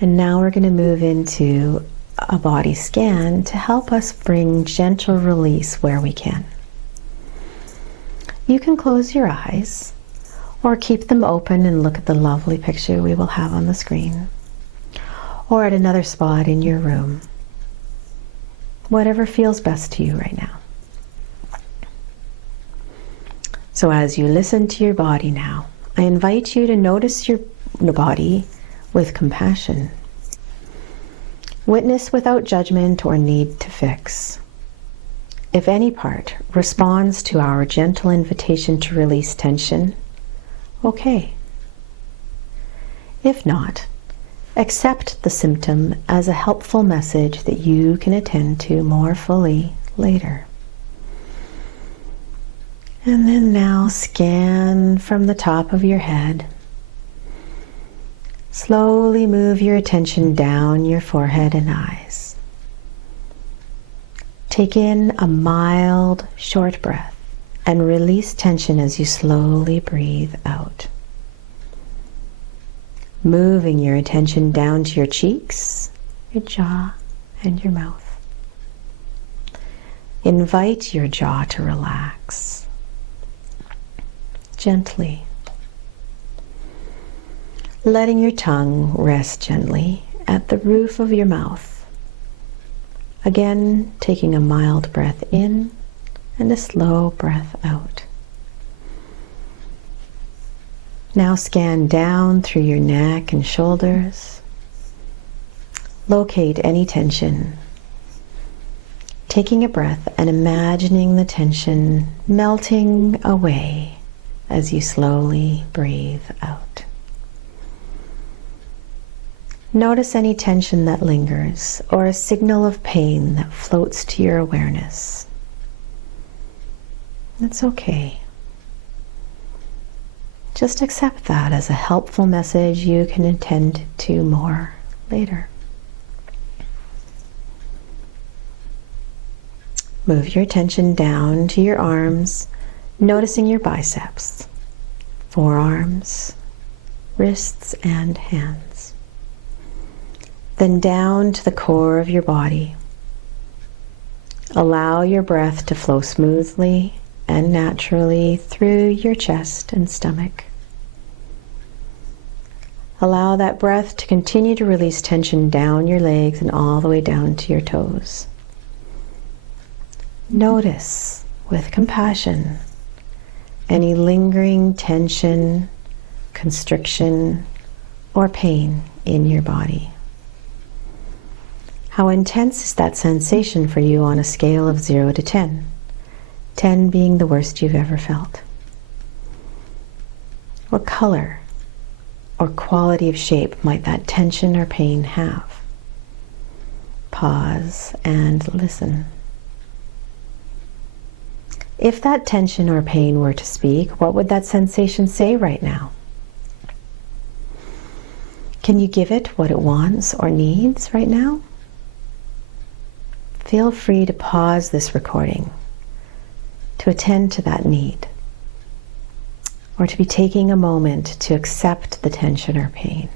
And now we're going to move into a body scan to help us bring gentle release where we can. You can close your eyes or keep them open and look at the lovely picture we will have on the screen, or at another spot in your room. Whatever feels best to you right now. So as you listen to your body now, I invite you to notice your body with compassion. Witness without judgment or need to fix. If any part responds to our gentle invitation to release tension, okay. If not, accept the symptom as a helpful message that you can attend to more fully later. And then now scan from the top of your head. Slowly move your attention down your forehead and eyes. Take in a mild, short breath and release tension as you slowly breathe out. Moving your attention down to your cheeks, your jaw, and your mouth. Invite your jaw to relax. Gently. Letting your tongue rest gently at the roof of your mouth. Again, taking a mild breath in and a slow breath out. Now scan down through your neck and shoulders. Locate any tension. Taking a breath and imagining the tension melting away as you slowly breathe out. Notice any tension that lingers or a signal of pain that floats to your awareness. It's okay. Just accept that as a helpful message you can attend to more later. Move your attention down to your arms, noticing your biceps, forearms, wrists, and hands. Then down to the core of your body. Allow your breath to flow smoothly and naturally through your chest and stomach. Allow that breath to continue to release tension down your legs and all the way down to your toes. Notice with compassion any lingering tension, constriction, or pain in your body. How intense is that sensation for you on a scale of 0 to 10? 10 being the worst you've ever felt. What color or quality of shape might that tension or pain have? Pause and listen. If that tension or pain were to speak, what would that sensation say right now? Can you give it what it wants or needs right now? Feel free to pause this recording to attend to that need, or to be taking a moment to accept the tension or pain.